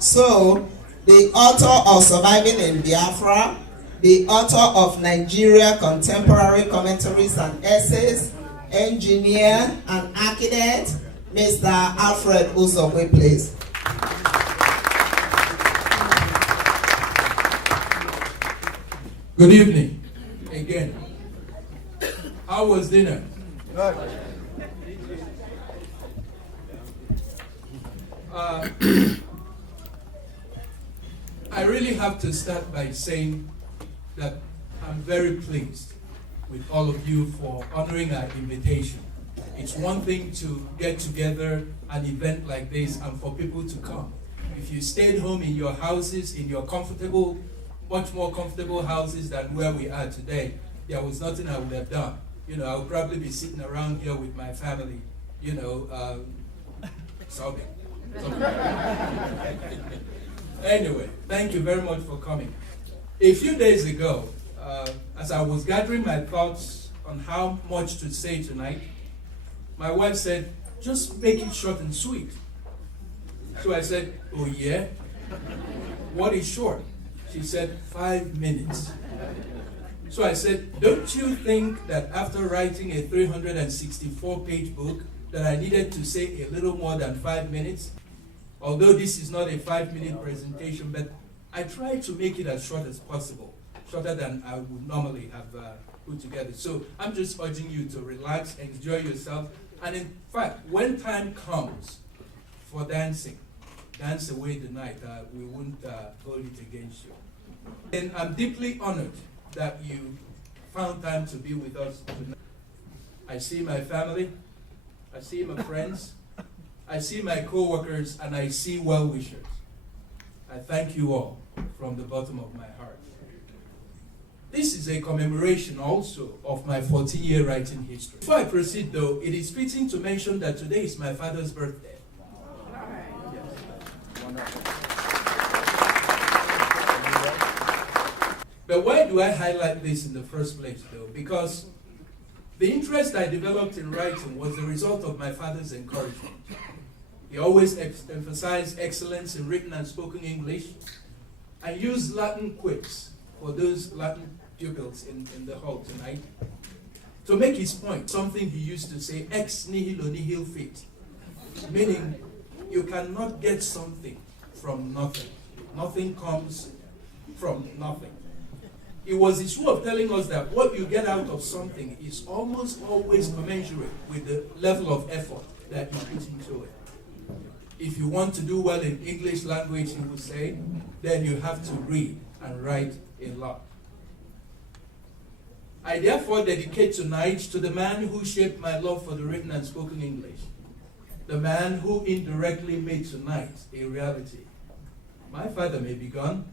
So, the author of Surviving in Biafra, the author of Nigeria Contemporary Commentaries and Essays, engineer and architect, Mr. Alfred Uzokwe, please. Good evening again. How was dinner? Good. I really have to start by saying that I'm very pleased with all of you for honoring our invitation. It's one thing to get together an event like this and for people to come. If you stayed home in your houses, in your comfortable, much more comfortable houses than where we are today, there was nothing I would have done. I would probably be sitting around here with my family, sobbing. Anyway, thank you very much for coming. A few days ago, as I was gathering my thoughts on how much to say tonight, my wife said, just make it short and sweet. So I said, oh yeah? What is short? She said, 5 minutes. So I said, don't you think that after writing a 364-page book that I needed to say a little more than 5 minutes? Although this is not a 5-minute presentation, but I tried to make it as short as possible, shorter than I would normally have put together. So I'm just urging you to relax, enjoy yourself, and in fact, when time comes for dancing, dance away the night. We won't hold it against you. And I'm deeply honored that you found time to be with us tonight. I see my family, I see my friends, I see my co-workers, and I see well-wishers. I thank you all from the bottom of my heart. This is a commemoration also of my 14-year writing history. Before I proceed though, it is fitting to mention that today is my father's birthday. But why do I highlight this in the first place though? Because the interest I developed in writing was the result of my father's encouragement. He always emphasized excellence in written and spoken English and used Latin quips for those Latin pupils in the hall tonight to make his point. Something he used to say, ex nihilo nihil fit, meaning you cannot get something from nothing. Nothing comes from nothing. It was his way of telling us that what you get out of something is almost always commensurate with the level of effort that you put into it. If you want to do well in English language, he would say, then you have to read and write a lot. I therefore dedicate tonight to the man who shaped my love for the written and spoken English. The man who indirectly made tonight a reality. My father may be gone,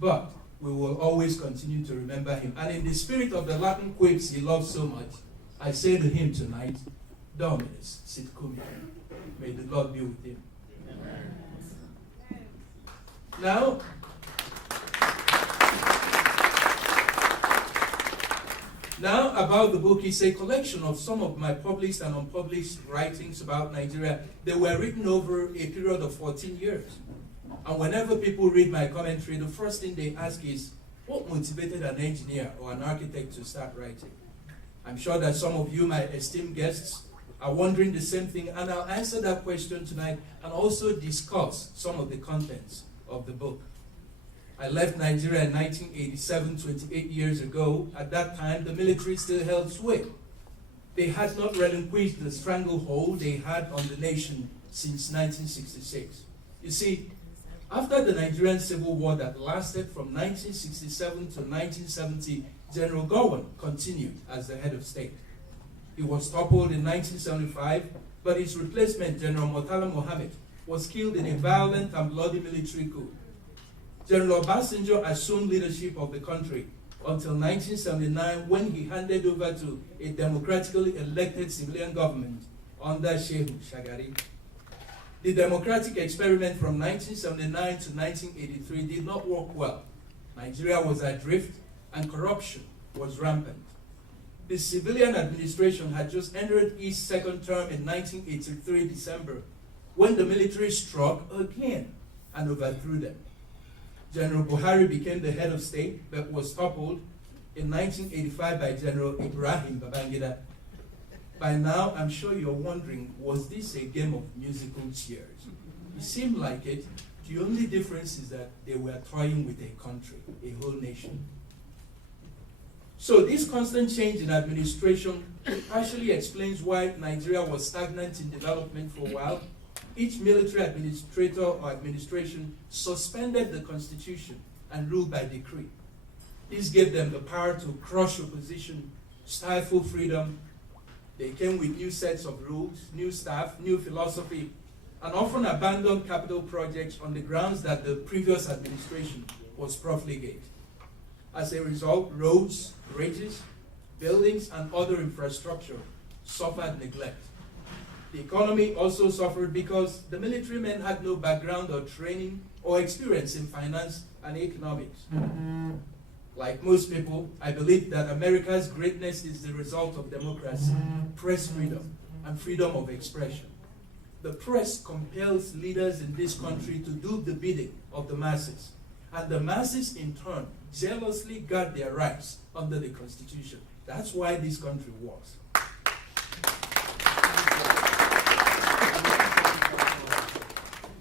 but we will always continue to remember him. And in the spirit of the Latin quips he loved so much, I say to him tonight, Dominus sit cum. May the Lord be with him. Amen. Now about the book, it's a collection of some of my published and unpublished writings about Nigeria. They were written over a period of 14 years. And whenever people read my commentary, the first thing they ask is, what motivated an engineer or an architect to start writing? I'm sure that some of you, my esteemed guests, are wondering the same thing, and I'll answer that question tonight and also discuss some of the contents of the book. I left Nigeria in 1987, 28 years ago. At that time, the military still held sway. They had not relinquished the stranglehold they had on the nation since 1966. You see, after the Nigerian Civil War that lasted from 1967 to 1970, General Gowon continued as the head of state. He was toppled in 1975, but his replacement, General Murtala Mohammed, was killed in a violent and bloody military coup. General Obasanjo assumed leadership of the country until 1979, when he handed over to a democratically elected civilian government under Shehu Shagari. The democratic experiment from 1979 to 1983 did not work well. Nigeria was adrift and corruption was rampant. The civilian administration had just entered its second term in 1983 December, when the military struck again and overthrew them. General Buhari became the head of state, but was toppled in 1985 by General Ibrahim Babangida. By now, I'm sure you're wondering, was this a game of musical chairs? It seemed like it. The only difference is that they were toying with a country, a whole nation. So this constant change in administration partially explains why Nigeria was stagnant in development for a while. Each military administrator or administration suspended the constitution and ruled by decree. This gave them the power to crush opposition, stifle freedom. They came with new sets of rules, new staff, new philosophy, and often abandoned capital projects on the grounds that the previous administration was profligate. As a result, roads, bridges, buildings, and other infrastructure suffered neglect. The economy also suffered because the military men had no background or training or experience in finance and economics. Like most people, I believe that America's greatness is the result of democracy, press freedom, and freedom of expression. The press compels leaders in this country to do the bidding of the masses, and the masses in turn jealously guard their rights under the Constitution. That's why this country works.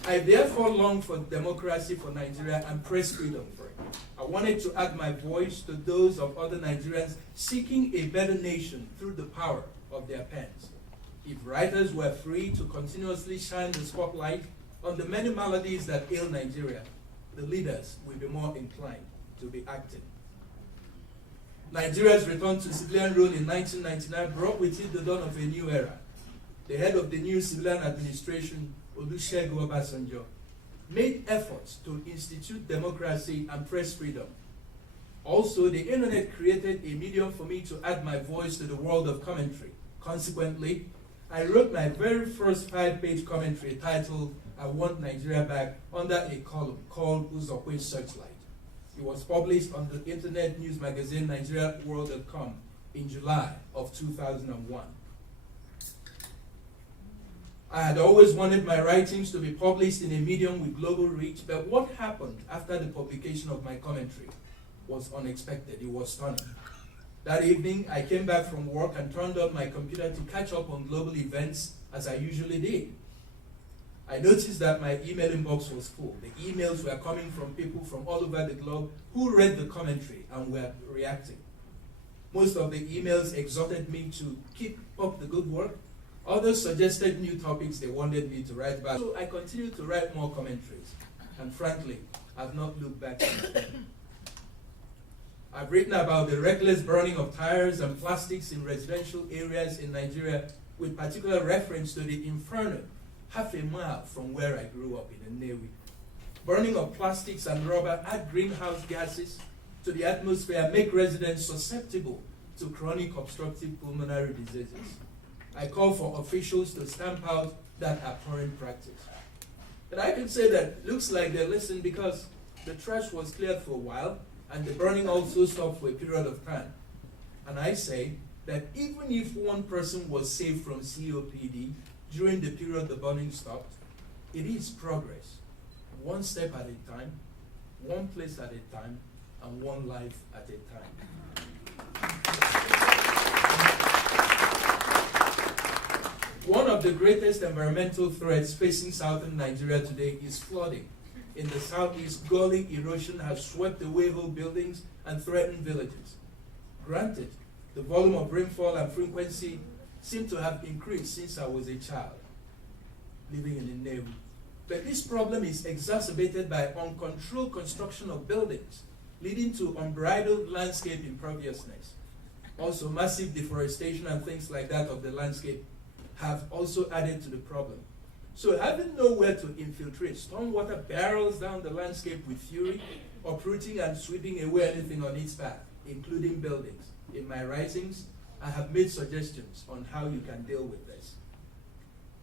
I therefore long for democracy for Nigeria and press freedom for it. I wanted to add my voice to those of other Nigerians seeking a better nation through the power of their pens. If writers were free to continuously shine the spotlight on the many maladies that ail Nigeria, the leaders will be more inclined to be acting. Nigeria's return to civilian rule in 1999 brought with it the dawn of a new era. The head of the new civilian administration, Olusegun Obasanjo, made efforts to institute democracy and press freedom. Also, the internet created a medium for me to add my voice to the world of commentary. Consequently, I wrote my very first 5-page commentary titled, "I Want Nigeria Back," under a column called Uzokwe Searchlight. It was published on the internet news magazine NigeriaWorld.com in July of 2001. I had always wanted my writings to be published in a medium with global reach, but what happened after the publication of my commentary was unexpected. It was stunning. That evening, I came back from work and turned on my computer to catch up on global events as I usually did. I noticed that my email inbox was full. The emails were coming from people from all over the globe who read the commentary and were reacting. Most of the emails exhorted me to keep up the good work. Others suggested new topics they wanted me to write about. So I continued to write more commentaries. And frankly, I've not looked back since then. I've written about the reckless burning of tires and plastics in residential areas in Nigeria, with particular reference to the inferno half a mile from where I grew up in Nnewi. Burning of plastics and rubber add greenhouse gases to the atmosphere, make residents susceptible to chronic obstructive pulmonary diseases. I call for officials to stamp out that abhorrent practice. And I can say that looks like they listened because the trash was cleared for a while and the burning also stopped for a period of time. And I say that even if one person was saved from COPD during the period the burning stopped, it is progress. One step at a time, one place at a time, and one life at a time. One of the greatest environmental threats facing southern Nigeria today is flooding. In the southeast, gully erosion has swept away whole buildings and threatened villages. Granted, the volume of rainfall and frequency seem to have increased since I was a child living in Nnewi. But this problem is exacerbated by uncontrolled construction of buildings, leading to unbridled landscape imperviousness. Also, massive deforestation and things like that of the landscape have also added to the problem. So having nowhere to infiltrate, stormwater barrels down the landscape with fury, uprooting and sweeping away anything on its path, including buildings. In my writings, I have made suggestions on how you can deal with this.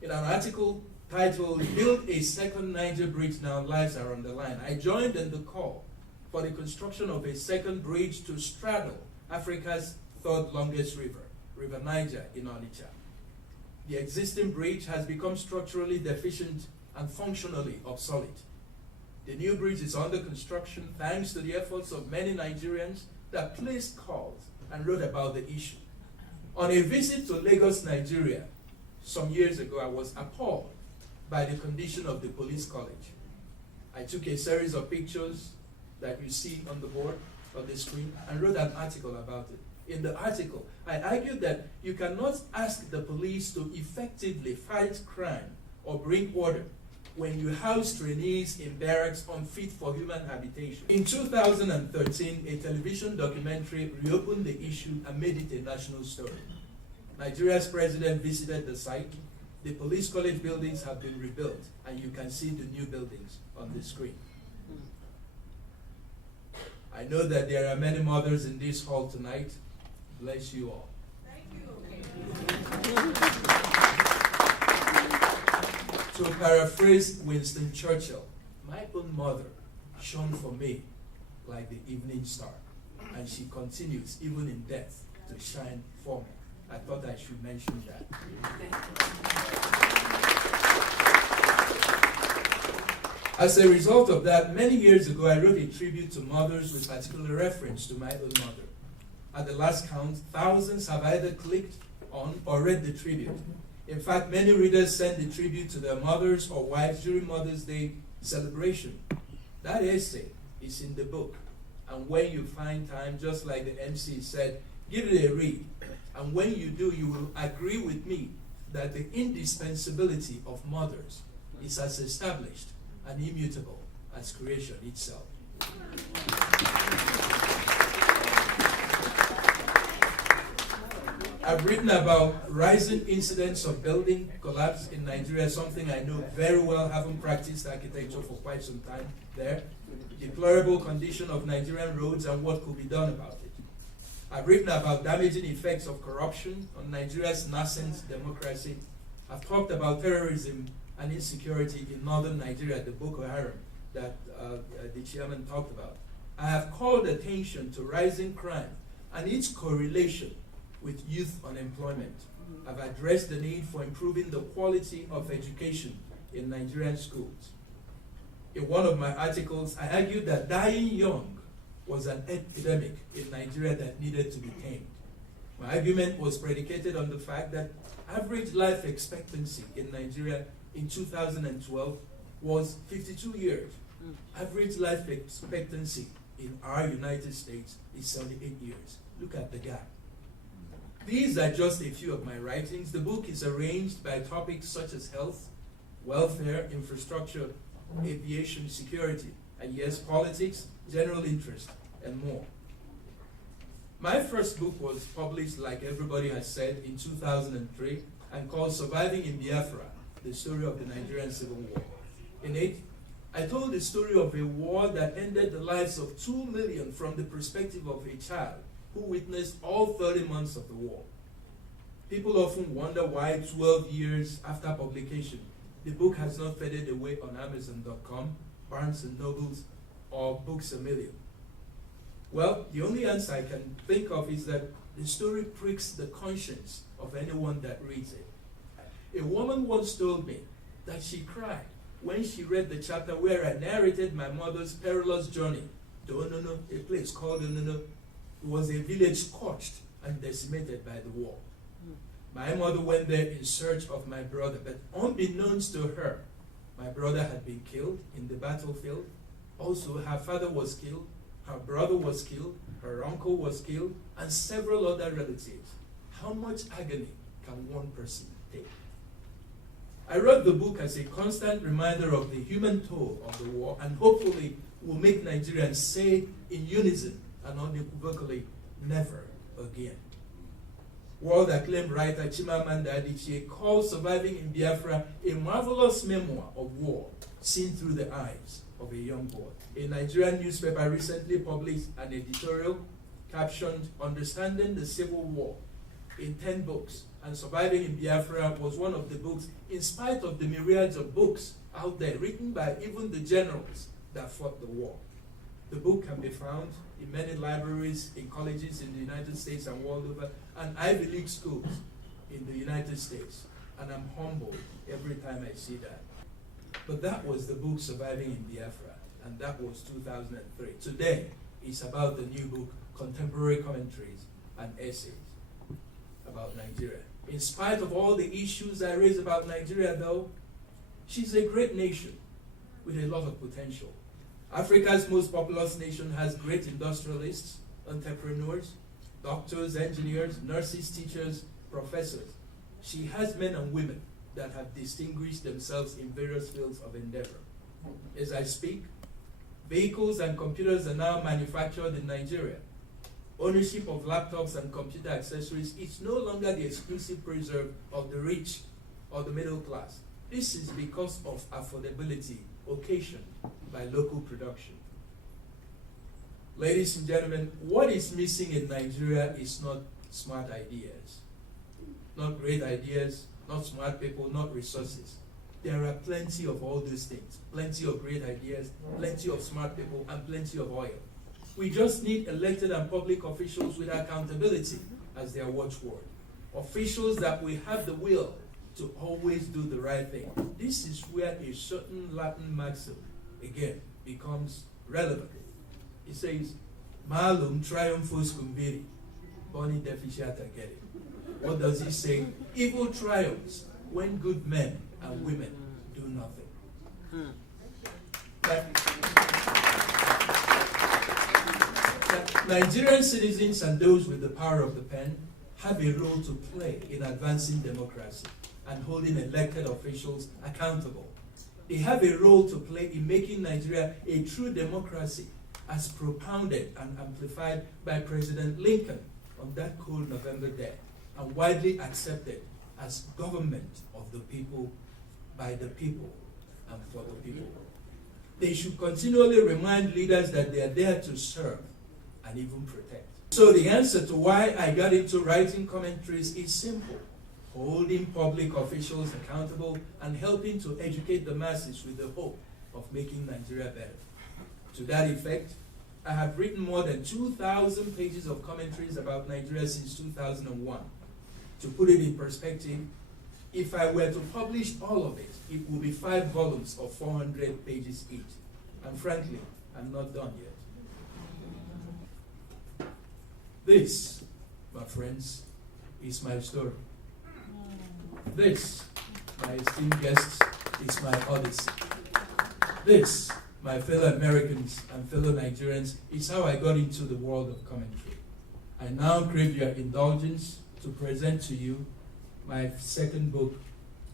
In an article titled, "Build a Second Niger Bridge Now, Lives Are on the Line," I joined in the call for the construction of a second bridge to straddle Africa's third longest river, River Niger in Onitsha. The existing bridge has become structurally deficient and functionally obsolete. The new bridge is under construction thanks to the efforts of many Nigerians that placed calls and wrote about the issue. On a visit to Lagos, Nigeria, some years ago, I was appalled by the condition of the police college. I took a series of pictures that you see on the board, on the screen, and wrote an article about it. In the article, I argued that you cannot ask the police to effectively fight crime or bring order when you house trainees in barracks unfit for human habitation. In 2013, a television documentary reopened the issue and made it a national story. Nigeria's president visited the site. The police college buildings have been rebuilt, and you can see the new buildings on the screen. I know that there are many mothers in this hall tonight. Bless you all. Thank you. To paraphrase Winston Churchill, my own mother shone for me like the evening star, and she continues, even in death, to shine for me. I thought I should mention that. As a result of that, many years ago, I wrote a tribute to mothers with particular reference to my own mother. At the last count, thousands have either clicked on or read the tribute. In fact, many readers sent the tribute to their mothers or wives during Mother's Day celebration. That essay is in the book. And when you find time, just like the MC said, give it a read. And when you do, you will agree with me that the indispensability of mothers is as established and immutable as creation itself. I've written about rising incidents of building collapse in Nigeria, something I know very well, having practiced architecture for quite some time there. Deplorable condition of Nigerian roads and what could be done about it. I've written about damaging effects of corruption on Nigeria's nascent democracy. I've talked about terrorism and insecurity in northern Nigeria, the Boko Haram that the chairman talked about. I have called attention to rising crime and its correlation with youth unemployment. I've addressed the need for improving the quality of education in Nigerian schools. In one of my articles, I argued that dying young was an epidemic in Nigeria that needed to be tamed. My argument was predicated on the fact that average life expectancy in Nigeria in 2012 was 52 years. Average life expectancy in our United States is 78 years. Look at the gap. These are just a few of my writings. The book is arranged by topics such as health, welfare, infrastructure, aviation, security, and yes, politics, general interest, and more. My first book was published, like everybody has said, in 2003 and called Surviving in Biafra, the story of the Nigerian Civil War. In it, I told the story of a war that ended the lives of 2 million from the perspective of a child who witnessed all 30 months of the war. People often wonder why 12 years after publication, the book has not faded away on Amazon.com, Barnes & Nobles, or Books A Million. Well, the only answer I can think of is that the story pricks the conscience of anyone that reads it. A woman once told me that she cried when she read the chapter where I narrated my mother's perilous journey to Onono, a place called Onono. It was a village scorched and decimated by the war. My mother went there in search of my brother, but unbeknownst to her, my brother had been killed in the battlefield. Also, her father was killed, her brother was killed, her uncle was killed, and several other relatives. How much agony can one person take? I wrote the book as a constant reminder of the human toll of the war, and hopefully will make Nigerians say in unison and unequivocally, never again. World-acclaimed writer Chimamanda Adichie calls Surviving in Biafra a marvelous memoir of war seen through the eyes of a young boy. A Nigerian newspaper recently published an editorial captioned Understanding the Civil War in 10 books, and Surviving in Biafra was one of the books, in spite of the myriads of books out there written by even the generals that fought the war. The book can be found in many libraries, in colleges in the United States and world over, and Ivy League schools in the United States. And I'm humbled every time I see that. But that was the book Surviving in Biafra. and that was 2003. Today, it's about the new book, Contemporary Commentaries and Essays about Nigeria. In spite of all the issues I raise about Nigeria, though, she's a great nation with a lot of potential. Africa's most populous nation has great industrialists, entrepreneurs, doctors, engineers, nurses, teachers, professors. She has men and women that have distinguished themselves in various fields of endeavor. As I speak, vehicles and computers are now manufactured in Nigeria. Ownership of laptops and computer accessories is no longer the exclusive preserve of the rich or the middle class. This is because of affordability occasioned by local production. Ladies and gentlemen, what is missing in Nigeria is not smart ideas, not great ideas, not smart people, not resources. There are plenty of all these things, plenty of great ideas, plenty of smart people, and plenty of oil. We just need elected and public officials with accountability as their watchword. Officials that will have the will to always do the right thing. This is where a certain Latin maxim, again, becomes relevant. It says, Malum triumphus cum viri, boni deficiata geri. What does it say? Evil triumphs when good men and women do nothing. Nigerian citizens and those with the power of the pen have a role to play in advancing democracy and holding elected officials accountable. They have a role to play in making Nigeria a true democracy, as propounded and amplified by President Lincoln on that cold November day, and widely accepted as government of the people, by the people, and for the people. They should continually remind leaders that they are there to serve and even protect. So the answer to why I got into writing commentaries is simple: holding public officials accountable and helping to educate the masses with the hope of making Nigeria better. To that effect, I have written more than 2,000 pages of commentaries about Nigeria since 2001. To put it in perspective, if I were to publish all of it, it would be 5 volumes of 400 pages each. And frankly, I'm not done yet. This, my friends, is my story. This, my esteemed guests, is my odyssey. This, my fellow Americans and fellow Nigerians, is how I got into the world of commentary. I now crave your indulgence to present to you my second book,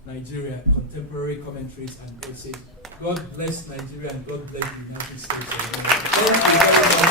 Nigeria, Contemporary Commentaries and Essays. God bless Nigeria and God bless the United States of America. Thank you very much.